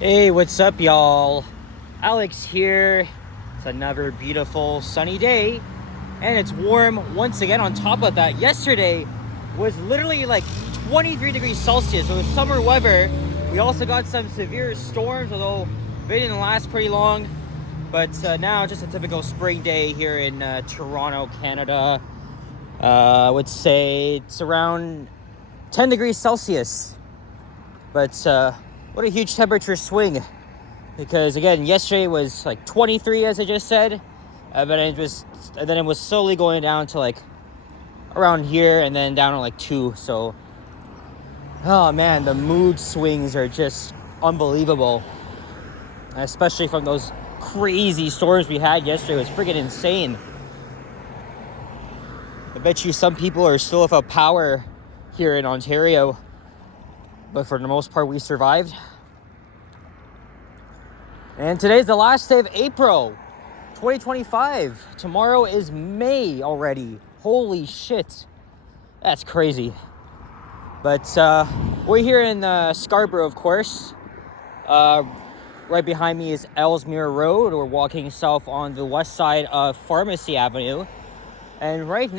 Hey, what's up, y'all? Alex here. It's another beautiful sunny day, and it's warm once again. On top of that, yesterday was literally like 23 degrees Celsius. It was summer weather. We also got some severe storms, although they didn't last pretty long. But now, just a typical spring day here in Toronto, Canada. I would say it's around 10 degrees Celsius. But what a huge temperature swing, because again, yesterday was like 23, as I just said, but then it was slowly going down to like around here, and then down to like 2. So, oh man, the mood swings are just unbelievable, especially from those crazy storms we had yesterday. It was freaking insane. I bet you some people are still without power here in Ontario, but for the most part, we survived. And today's the last day of April 2025. Tomorrow is May already. Holy shit. That's crazy. But we're here in Scarborough, of course. Right behind me is Ellesmere Road. We're walking south on the west side of Pharmacy Avenue. And right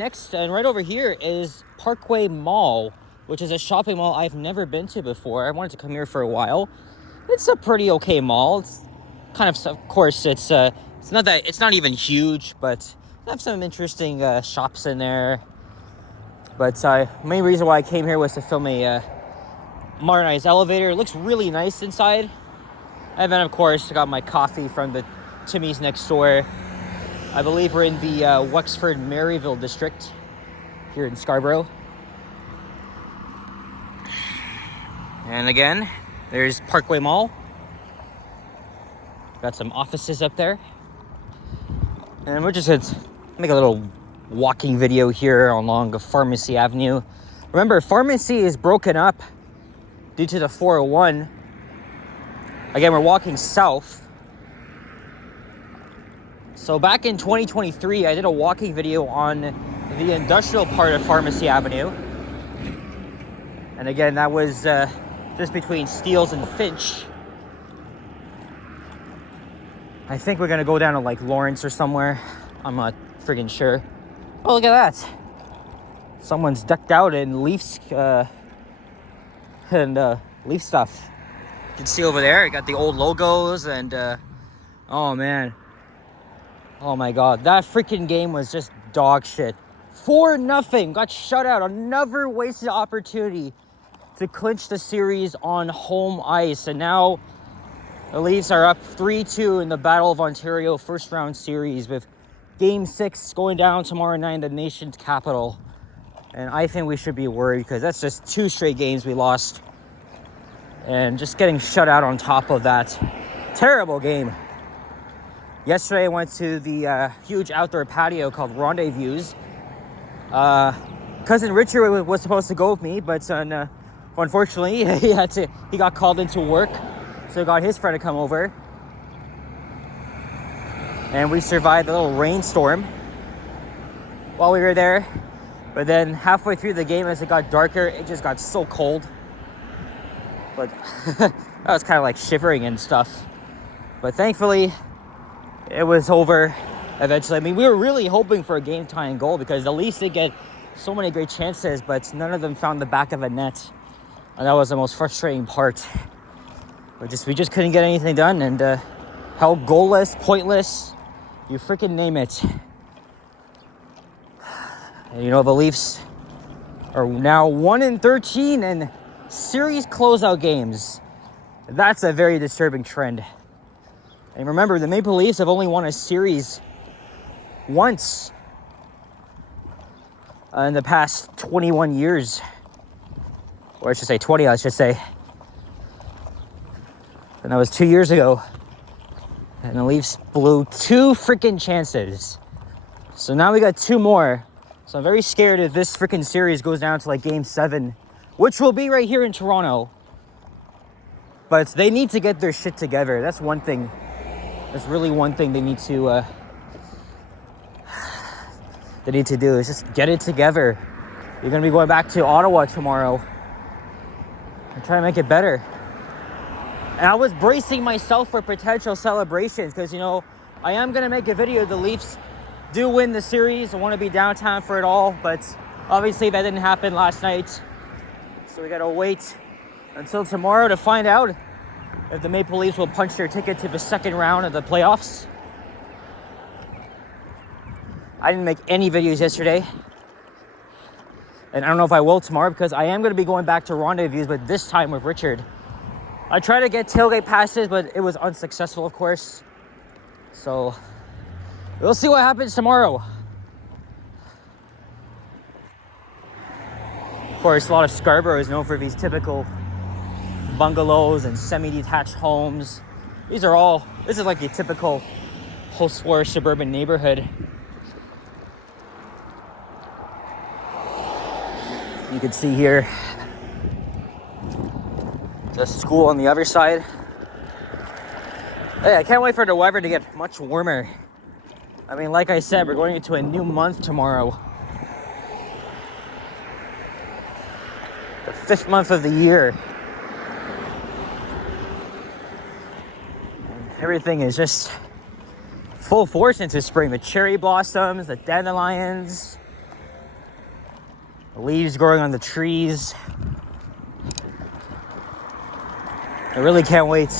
over here is Parkway Mall, which is a shopping mall I've never been to before. I wanted to come here for a while. It's a pretty okay mall. It's kind of course, it's not even huge, but I have some interesting shops in there. But main reason why I came here was to film a modernized elevator. It looks really nice inside. And then, of course, I got my coffee from the Timmy's next door. I believe we're in the Wexford-Maryvale district here in Scarborough. And again, there's Parkway Mall. Got some offices up there. And we're just going to make a little walking video here along Pharmacy Avenue. Remember, Pharmacy is broken up due to the 401. Again, we're walking south. So back in 2023, I did a walking video on the industrial part of Pharmacy Avenue. And again, that was just between Steeles and Finch. I think we're gonna go down to like Lawrence or somewhere. I'm not friggin' sure. Oh, look at that. Someone's decked out in Leafs Leaf stuff. You can see over there, you got the old logos and oh man. Oh my god, that freaking game was just dog shit. 4-0, got shut out. Another wasted opportunity to clinch the series on home ice. And now the Leafs are up 3-2 in the Battle of Ontario first round series, with Game 6 going down tomorrow night in the nation's capital. And I think we should be worried, because that's just 2 straight games we lost. And just getting shut out on top of that. Terrible game. Yesterday I went to the huge outdoor patio called Rendezvous. Cousin Richard was supposed to go with me, but unfortunately he got called into work, so he got his friend to come over. And we survived a little rainstorm while we were there. But then halfway through the game, as it got darker, it just got so cold. But I was kind of like shivering and stuff. But thankfully, it was over eventually. I mean, we were really hoping for a game-tying goal, because the Leafs did get so many great chances, but none of them found the back of a net. And that was the most frustrating part. We just couldn't get anything done, and held goalless, pointless, you freaking name it. And you know, the Leafs are now 1-13 in series closeout games. That's a very disturbing trend. And remember, the Maple Leafs have only won a series once in the past 21 years. Or I should say 20, I should say. And that was 2 years ago. And the Leafs blew 2 freaking chances. So now we got 2 more. So I'm very scared if this freaking series goes down to like Game 7, which will be right here in Toronto. But they need to get their shit together. That's one thing. That's really one thing they need to do, is just get it together. You're going to be going back to Ottawa tomorrow and try to make it better. And I was bracing myself for potential celebrations because, you know, I am going to make a video. The Leafs do win the series. I want to be downtown for it all, but obviously that didn't happen last night. So we got to wait until tomorrow to find out if the Maple Leafs will punch their ticket to the second round of the playoffs. I didn't make any videos yesterday. And I don't know if I will tomorrow because I am going to be going back to rendezvous, but this time with Richard. I tried to get tailgate passes, but it was unsuccessful, of course. So we'll see what happens tomorrow. Of course, a lot of Scarborough is known for these typical bungalows and semi-detached homes. This is like a typical post-war suburban neighborhood. You can see here the school on the other side. Hey, I can't wait for the weather to get much warmer. I mean, like I said, we're going into a new month tomorrow. The 5th month of the year. And everything is just full force into spring. The cherry blossoms, the dandelions, the leaves growing on the trees. I really can't wait.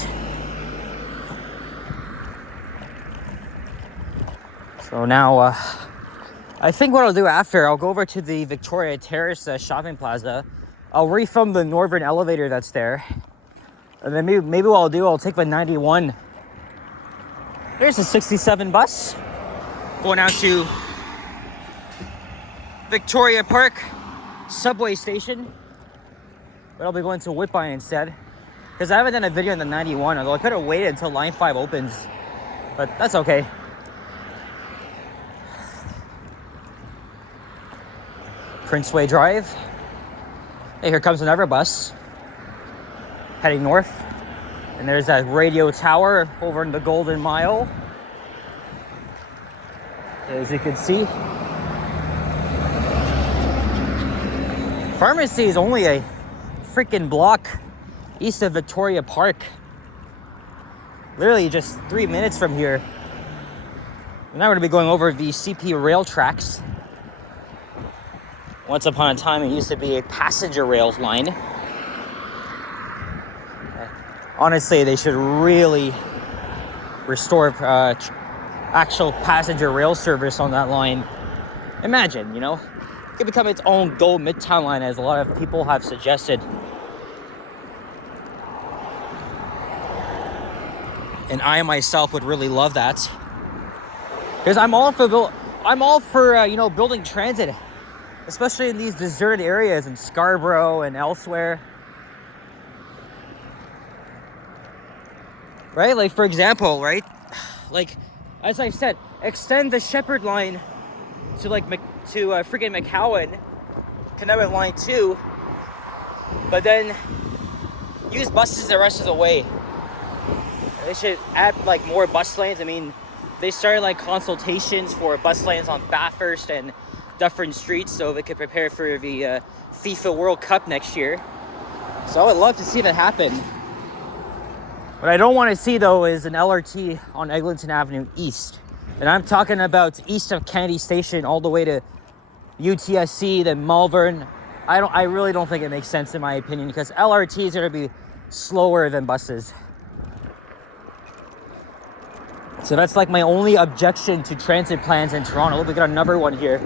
So now, I think what I'll do after, I'll go over to the Victoria Terrace shopping plaza. I'll refilm the northern elevator that's there. And then maybe what I'll do, I'll take the 91. There's a 67 bus going out to Victoria Park subway station. But I'll be going to Whitby instead. Because I haven't done a video on the 91, although I could have waited until Line 5 opens. But that's okay. Princeway Drive. Hey, here comes another bus. Heading north. And there's that radio tower over in the Golden Mile. As you can see. Pharmacy is only a freaking block east of Victoria Park. Literally just 3 minutes from here. And now we're going to be going over the CP rail tracks. Once upon a time, it used to be a passenger rail line. Honestly, they should really restore actual passenger rail service on that line. Imagine, you know, it could become its own gold midtown line, as a lot of people have suggested. And I myself would really love that, because I'm all for you know, building transit, especially in these deserted areas in Scarborough and elsewhere. Right? Like, for example, right? Like, as I said, extend the Shepherd line to freaking McCowan, Connecticut line 2, but then use buses the rest of the way. They should add like more bus lanes. I mean, they started like consultations for bus lanes on Bathurst and Dufferin streets so they could prepare for the FIFA World Cup next year. So I would love to see that happen. What I don't want to see though is an LRT on Eglinton Avenue East. And I'm talking about east of Kennedy Station all the way to UTSC, then Malvern. I really don't think it makes sense in my opinion, because LRTs are going to be slower than buses. So that's like my only objection to transit plans in Toronto. We got another one here.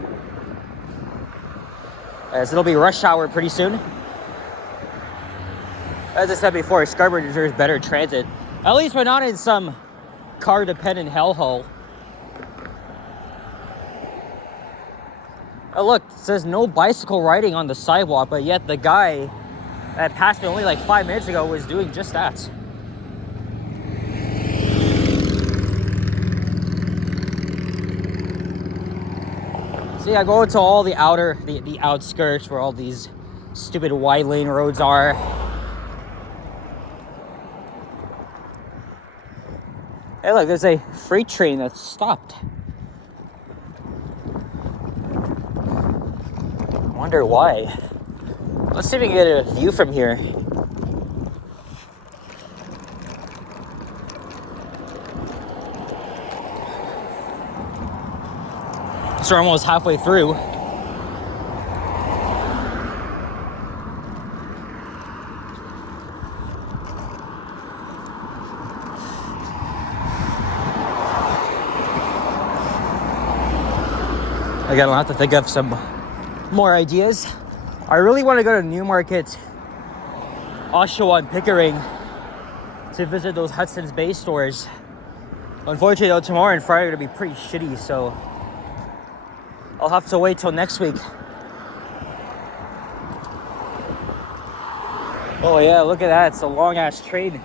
As it'll be rush hour pretty soon. As I said before, Scarborough deserves better transit. At least we're not in some car-dependent hellhole. Oh look, it says no bicycle riding on the sidewalk, but yet the guy that passed me only like 5 minutes ago was doing just that. See, I go to all the outskirts where all these stupid wide lane roads are. Hey look, there's a freight train that's stopped. I wonder why. Let's see if we can get a view from here. So we're almost halfway through. Again, I'll have to think of some more ideas. I really want to go to Newmarket, Oshawa, and Pickering to visit those Hudson's Bay stores. Unfortunately, though, tomorrow and Friday are going to be pretty shitty, so I'll have to wait till next week. Oh yeah, look at that. It's a long-ass train.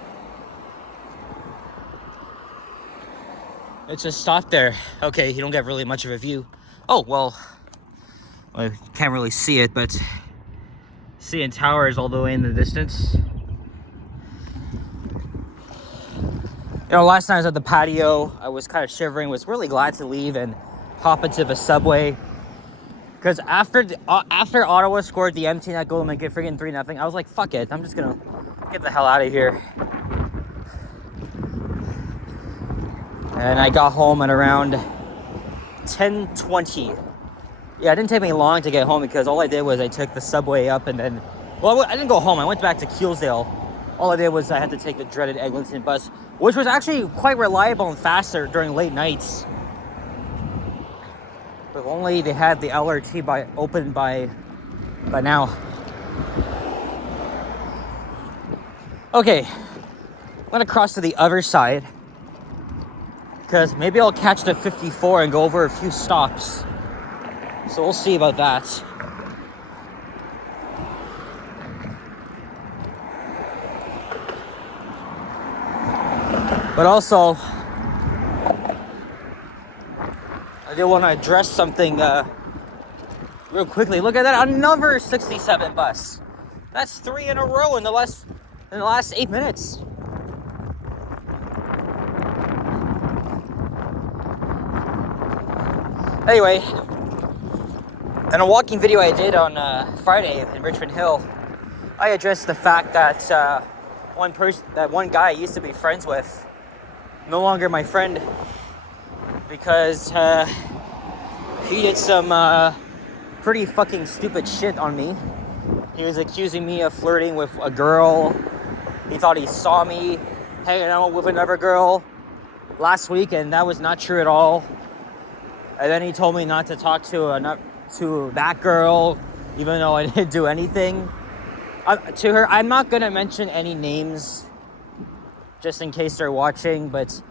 It just stopped there. Okay, you don't get really much of a view. Oh, well, I can't really see it, but CN Tower is all the way in the distance. You know, last night I was at the patio. I was kind of shivering, was really glad to leave and hop into the subway. Because after Ottawa scored the empty net goal and make it freaking 3-0, I was like, fuck it. I'm just going to get the hell out of here. And I got home at around 10:20. Yeah, it didn't take me long to get home because all I did was I took the subway up and then... Well, I didn't go home. I went back to Keelsdale. All I did was I had to take the dreaded Eglinton bus, which was actually quite reliable and faster during late nights. If only they had the LRT open by now. Okay, I'm gonna cross to the other side because maybe I'll catch the 54 and go over a few stops. So we'll see about that. But also, I do want to address something real quickly. Look at that, another 67 bus. That's 3 in a row in the last 8 minutes. Anyway, in a walking video I did on Friday in Richmond Hill, I addressed the fact that one guy I used to be friends with, no longer my friend, because he did some pretty fucking stupid shit on me. He was accusing me of flirting with a girl. He thought he saw me hanging out with another girl last week, and that was not true at all. And then he told me not to talk to that girl, even though I didn't do anything. To her, I'm not gonna mention any names, just in case they're watching, but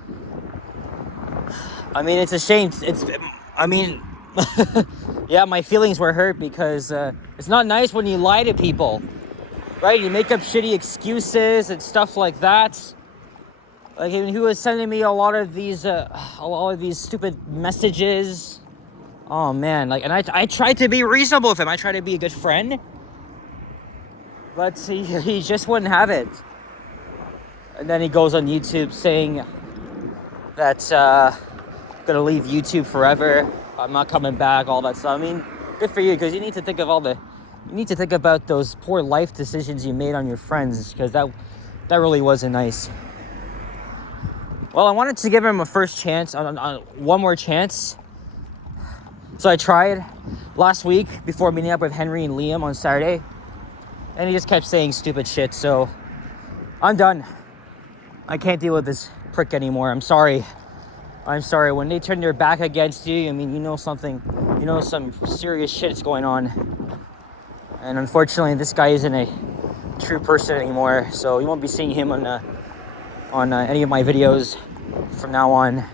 I mean, it's a shame. Yeah, my feelings were hurt because it's not nice when you lie to people, right? You make up shitty excuses and stuff like that. Like, he was sending me a lot of these stupid messages. Oh man, like, and I tried to be reasonable with him. I tried to be a good friend, but he just wouldn't have it. And then he goes on YouTube saying that gonna leave YouTube forever. I'm not coming back. All that stuff. I mean, good for you, because you need to think about those poor life decisions you made on your friends, because that really wasn't nice. Well, I wanted to give him a first chance, on one more chance. So I tried last week before meeting up with Henry and Liam on Saturday, and he just kept saying stupid shit. So I'm done. I can't deal with this prick anymore. I'm sorry. When they turn their back against you, I mean, some serious shit's going on. And unfortunately, this guy isn't a true person anymore. So you won't be seeing him on any of my videos from now on.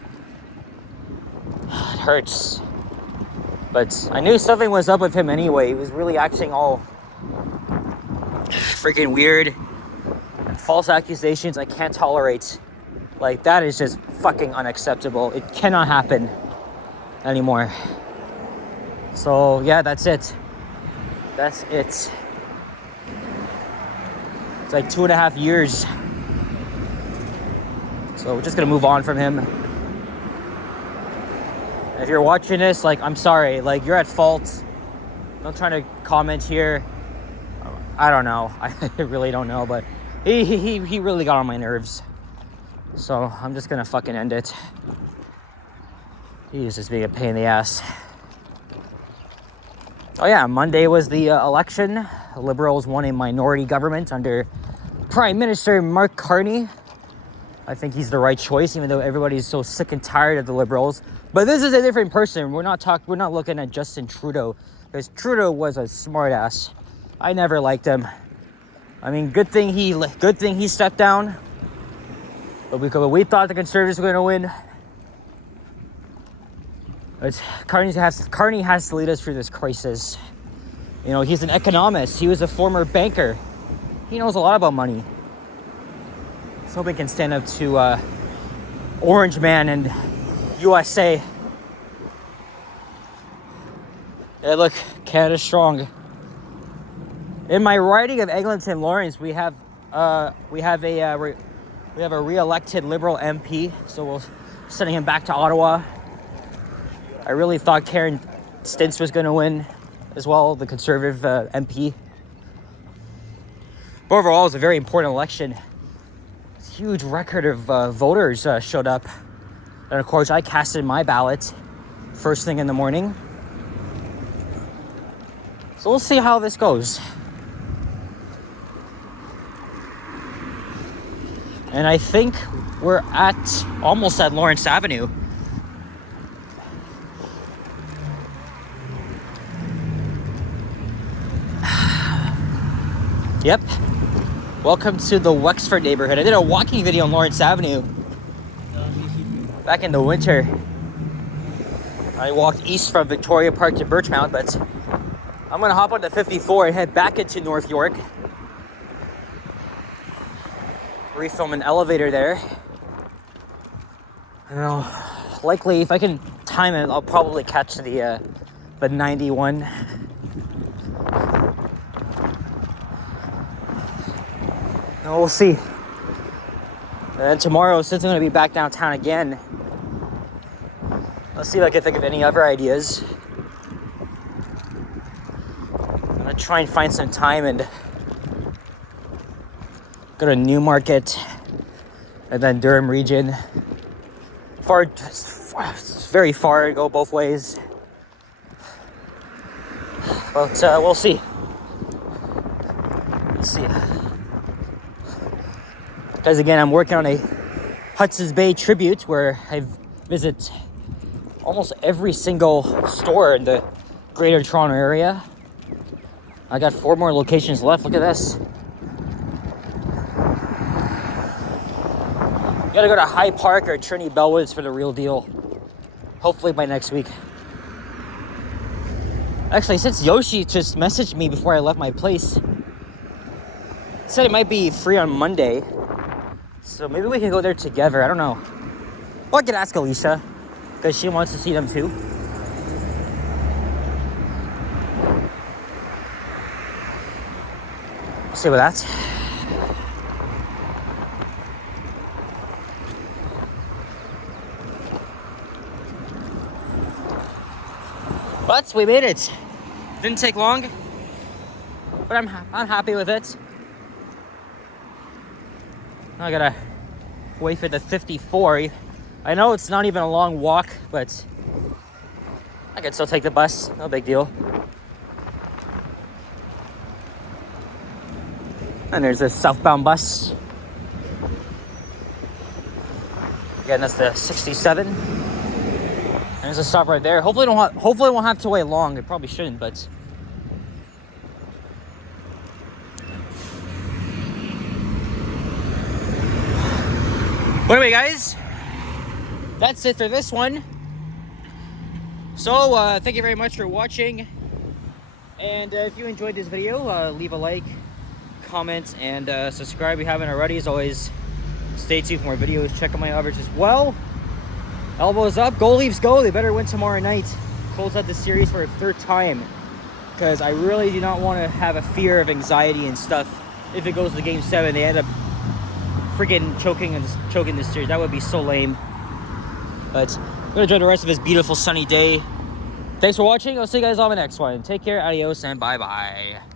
It hurts. But I knew something was up with him anyway. He was really acting all freaking weird. And false accusations I can't tolerate. Like, that is just fucking unacceptable. It cannot happen anymore. So, yeah, that's it. It's like 2.5 years. So we're just gonna move on from him. If you're watching this, like, I'm sorry. Like, you're at fault. I'm trying to comment here. I don't know. I really don't know, but he really got on my nerves. So I'm just gonna fucking end it. He was just being a pain in the ass. Oh yeah, Monday was the election. Liberals won a minority government under Prime Minister Mark Carney. I think he's the right choice, even though everybody's so sick and tired of the Liberals. But this is a different person. We're not looking at Justin Trudeau, because Trudeau was a smartass. I never liked him. I mean, good thing he stepped down. But we thought the Conservatives were going to win. But Carney has to lead us through this crisis. You know, he's an economist. He was a former banker. He knows a lot about money. So we can stand up to Orange Man and USA. Yeah, look, Canada strong. In my riding of Eglinton Lawrence, we have a re-elected Liberal MP, so we're sending him back to Ottawa. I really thought Karen Stintz was going to win as well, the Conservative MP. But overall, it was a very important election. Huge record of voters showed up. And of course, I casted my ballot first thing in the morning. So we'll see how this goes. And I think we're almost at Lawrence Avenue. Yep. Welcome to the Wexford neighborhood. I did a walking video on Lawrence Avenue back in the winter. I walked east from Victoria Park to Birchmount, but I'm gonna hop on the 54 and head back into North York. Refilm an elevator there. I don't know. Likely, if I can time it, I'll probably catch the 91. And we'll see. And then tomorrow, since I'm going to be back downtown again, let's see if I can think of any other ideas. I'm going to try and find some time and go to Newmarket and then Durham region. It's very far to go both ways. But we'll see. Let's see. Because again, I'm working on a Hudson's Bay tribute where I visit almost every single store in the Greater Toronto area. I got 4 more locations left. Look at this. You gotta go to High Park or Trinity Bellwoods for the real deal. Hopefully by next week. Actually, since Yoshi just messaged me before I left my place, said it might be free on Monday. So maybe we can go there together. I don't know. Well, I could ask Alicia, because she wants to see them too. We'll see about that. But we made it. Didn't take long, but I'm happy with it. Now I gotta wait for the 54. I know it's not even a long walk, but I can still take the bus. No big deal. And there's a southbound bus. Again, that's the 67. And there's a stop right there. Hopefully, I won't have to wait long. It probably shouldn't, but. But anyway, guys, that's it for this one. So, thank you very much for watching. And if you enjoyed this video, leave a like, comment, and subscribe if you haven't already. As always, stay tuned for more videos. Check out my others as well. Elbows up, Go Leafs go. They better win tomorrow night. Close out the series for a 3rd time. Because I really do not want to have a fear of anxiety and stuff. If it goes to Game 7, they end up freaking choking this series. That would be so lame. But I'm gonna enjoy the rest of this beautiful sunny day. Thanks for watching. I'll see you guys on the next one. Take care, adios, and bye-bye.